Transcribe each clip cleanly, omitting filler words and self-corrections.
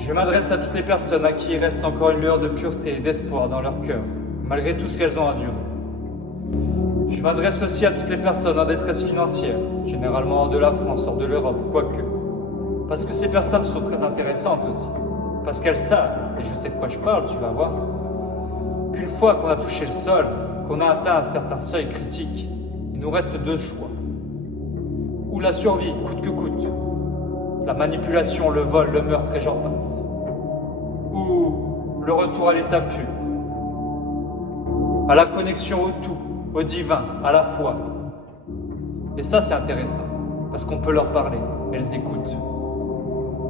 Je m'adresse à toutes les personnes à qui il reste encore une lueur de pureté et d'espoir dans leur cœur, malgré tout ce qu'elles ont enduré. Je m'adresse aussi à toutes les personnes en détresse financière, généralement hors de la France, hors de l'Europe, quoique. Parce que ces personnes sont très intéressantes aussi. Parce qu'elles savent, et je sais de quoi je parle, tu vas voir, qu'une fois qu'on a touché le sol, qu'on a atteint un certain seuil critique, il nous reste deux choix. Ou la survie, coûte que coûte, la manipulation, le vol, le meurtre et j'en passe. Ou le retour à l'état pur, à la connexion au tout, au divin, à la foi. Et ça, c'est intéressant, parce qu'on peut leur parler, elles écoutent.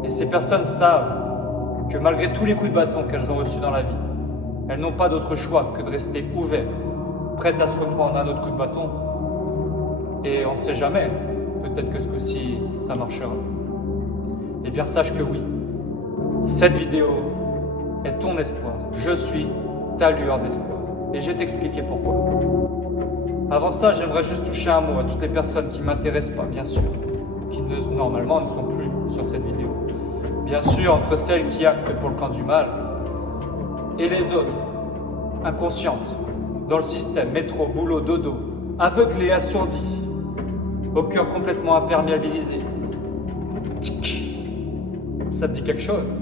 Et ces personnes savent que malgré tous les coups de bâton qu'elles ont reçus dans la vie, elles n'ont pas d'autre choix que de rester ouvertes, prêtes à se reprendre un autre coup de bâton. Et on ne sait jamais, peut-être que ce coup-ci, ça marchera. Eh bien, sache que oui, cette vidéo est ton espoir. Je suis ta lueur d'espoir. Et je vais t'expliquer pourquoi. Avant ça, j'aimerais juste toucher un mot à toutes les personnes qui ne m'intéressent pas, bien sûr, qui normalement ne sont plus sur cette vidéo. Bien sûr, entre celles qui actent pour le camp du mal et les autres, inconscientes, dans le système, métro, boulot, dodo, aveugles et assourdis, au cœur complètement imperméabilisé. Ça te dit quelque chose?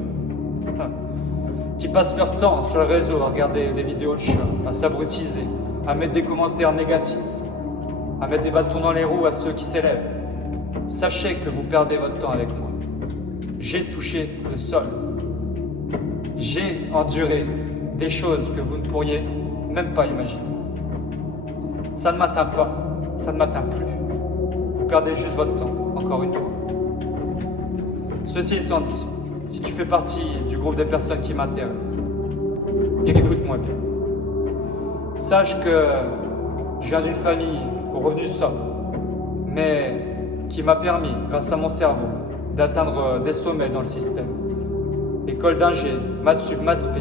Qui passent leur temps sur le réseau à regarder des vidéos de chats, à s'abrutiser, à mettre des commentaires négatifs, à mettre des bâtons dans les roues à ceux qui s'élèvent. Sachez que vous perdez votre temps avec moi. J'ai touché le sol. J'ai enduré des choses que vous ne pourriez même pas imaginer. Ça ne m'atteint pas, ça ne m'atteint plus. Vous perdez juste votre temps, encore une fois. Ceci étant dit, si tu fais partie du groupe des personnes qui m'intéressent, écoute-moi bien. Sache que je viens d'une famille aux revenus sobres, mais qui m'a permis, grâce à mon cerveau, d'atteindre des sommets dans le système. École d'ingé, maths sup, maths spé,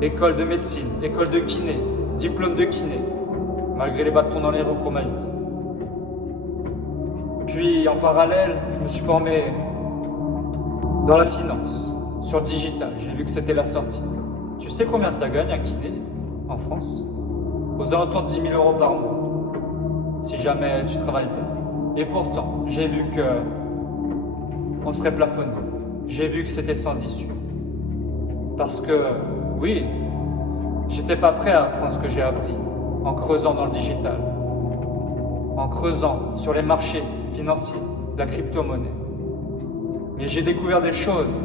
école de médecine, école de kiné, diplôme de kiné, malgré les bâtons dans les roues qu'on m'a mis. Puis en parallèle, je me suis formé dans la finance, sur digital. J'ai vu que c'était la sortie. Tu sais combien ça gagne un kiné en France? Aux alentours de 10 000 € par mois, si jamais tu travailles bien. Et pourtant, j'ai vu que on serait plafonné. J'ai vu que c'était sans issue. Parce que, oui, j'étais pas prêt à apprendre ce que j'ai appris en creusant dans le digital, en creusant sur les marchés financiers, la crypto-monnaie. Mais j'ai découvert des choses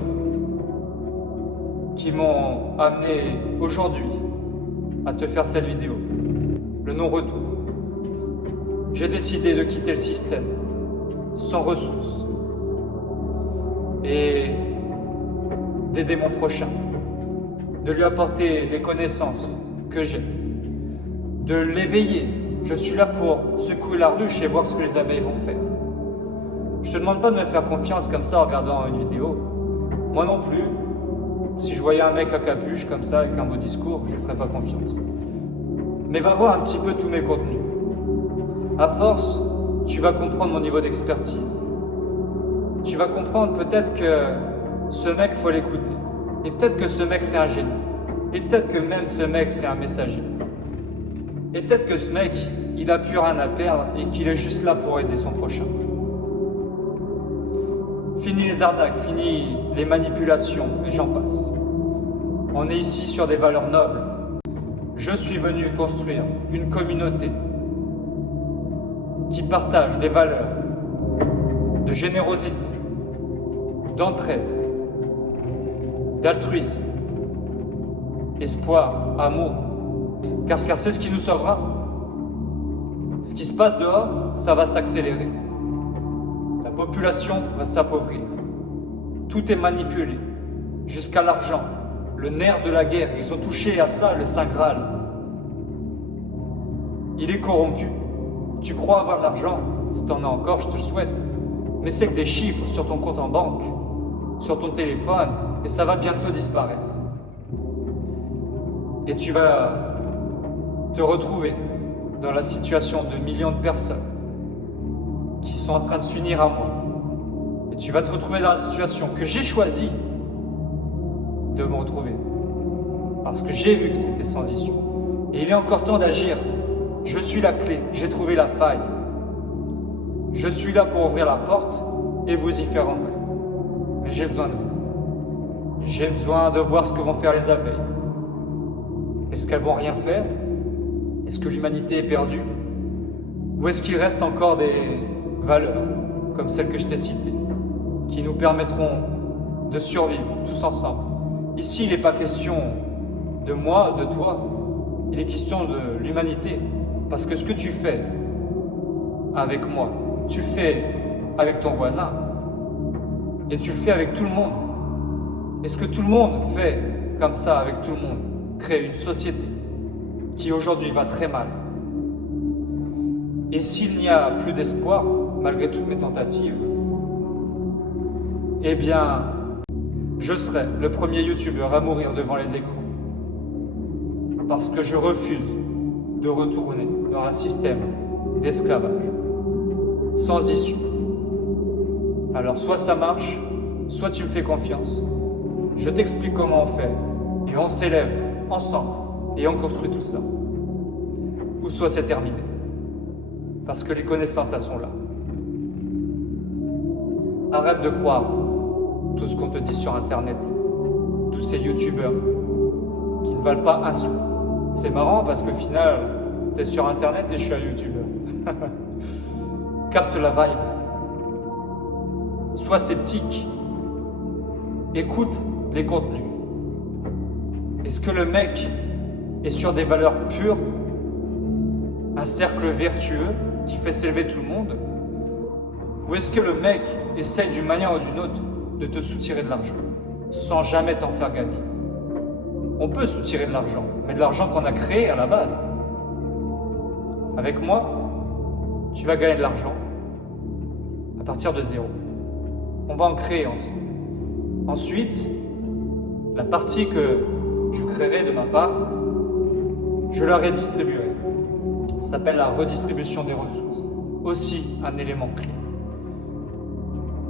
qui m'ont amené aujourd'hui à te faire cette vidéo. Le non-retour. J'ai décidé de quitter le système sans ressources et d'aider mon prochain, de lui apporter les connaissances que j'ai, de l'éveiller. Je suis là pour secouer la ruche et voir ce que les abeilles vont faire. Je te demande pas de me faire confiance comme ça en regardant une vidéo. Moi non plus. Si je voyais un mec à capuche comme ça avec un beau discours, je ne ferais pas confiance. Mais va voir un petit peu tous mes contenus. À force, tu vas comprendre mon niveau d'expertise. Tu vas comprendre peut-être que ce mec, faut l'écouter. Et peut-être que ce mec, c'est un génie. Et peut-être que même ce mec, c'est un messager. Et peut-être que ce mec, il a plus rien à perdre et qu'il est juste là pour aider son prochain. Fini les arnaques, fini les manipulations et j'en passe. On est ici sur des valeurs nobles. Je suis venu construire une communauté qui partage des valeurs de générosité, d'entraide, d'altruisme, espoir, amour. Car c'est ce qui nous sauvera. Ce qui se passe dehors, ça va s'accélérer. La population va s'appauvrir. Tout est manipulé, jusqu'à l'argent, le nerf de la guerre. Ils ont touché à ça, le Saint Graal. Il est corrompu. Tu crois avoir de l'argent? Si t'en as encore, je te le souhaite. Mais c'est que des chiffres sur ton compte en banque, sur ton téléphone, et ça va bientôt disparaître. Et tu vas te retrouver dans la situation de millions de personnes qui sont en train de s'unir à moi. Et tu vas te retrouver dans la situation que j'ai choisie de me retrouver. Parce que j'ai vu que c'était sans issue. Et il est encore temps d'agir. Je suis la clé, j'ai trouvé la faille. Je suis là pour ouvrir la porte et vous y faire entrer. Mais j'ai besoin de vous. J'ai besoin de voir ce que vont faire les abeilles. Est-ce qu'elles vont rien faire? Est-ce que l'humanité est perdue? Ou est-ce qu'il reste encore des valeurs, comme celles que je t'ai citées, qui nous permettront de survivre tous ensemble? Ici, il n'est pas question de moi, de toi, il est question de l'humanité. Parce que ce que tu fais avec moi, tu le fais avec ton voisin et tu le fais avec tout le monde. Et ce que tout le monde fait comme ça avec tout le monde crée une société qui aujourd'hui va très mal. Et s'il n'y a plus d'espoir, malgré toutes mes tentatives, eh bien, je serai le premier youtubeur à mourir devant les écrans. Parce que je refuse de retourner dans un système d'esclavage, sans issue. Alors soit ça marche, soit tu me fais confiance, je t'explique comment on fait, et on s'élève ensemble, et on construit tout ça. Ou soit c'est terminé, parce que les connaissances, elles sont là. Arrête de croire tout ce qu'on te dit sur Internet, tous ces youtubeurs qui ne valent pas un sou. C'est marrant parce qu'au final, t'es sur Internet et je suis un youtubeur. Capte la vibe. Sois sceptique. Écoute les contenus. Est-ce que le mec est sur des valeurs pures? Un cercle vertueux qui fait s'élever tout le monde? Ou est-ce que le mec essaye d'une manière ou d'une autre de te soutirer de l'argent sans jamais t'en faire gagner? On peut soutirer de l'argent, mais de l'argent qu'on a créé à la base. Avec moi, tu vas gagner de l'argent à partir de zéro. On va en créer ensemble. Ensuite, la partie que je créerai de ma part, je la redistribuerai. Ça s'appelle la redistribution des ressources. Aussi un élément clé.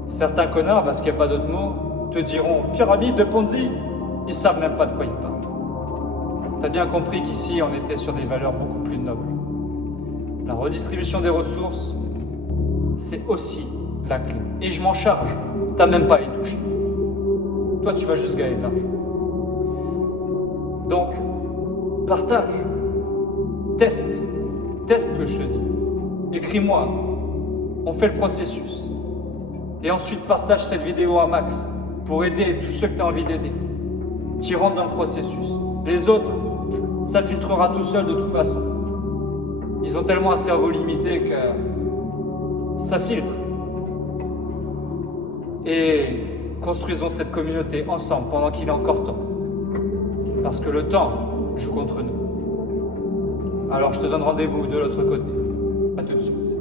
Certains connards, parce qu'il n'y a pas d'autre mot, te diront « pyramide de Ponzi ». Ils ne savent même pas de quoi ils parlent. Tu as bien compris qu'ici, on était sur des valeurs beaucoup plus nobles. La redistribution des ressources, c'est aussi la clé. Et je m'en charge. Tu n'as même pas à y toucher. Toi, tu vas juste gagner de l'argent. Donc, partage. Teste. Teste ce que je te dis. Écris-moi. On fait le processus. Et ensuite, partage cette vidéo à max pour aider tous ceux que tu as envie d'aider, qui rentrent dans le processus. Les autres, ça filtrera tout seul de toute façon. Ils ont tellement un cerveau limité que ça filtre. Et construisons cette communauté ensemble pendant qu'il est encore temps. Parce que le temps joue contre nous. Alors je te donne rendez-vous de l'autre côté. À tout de suite.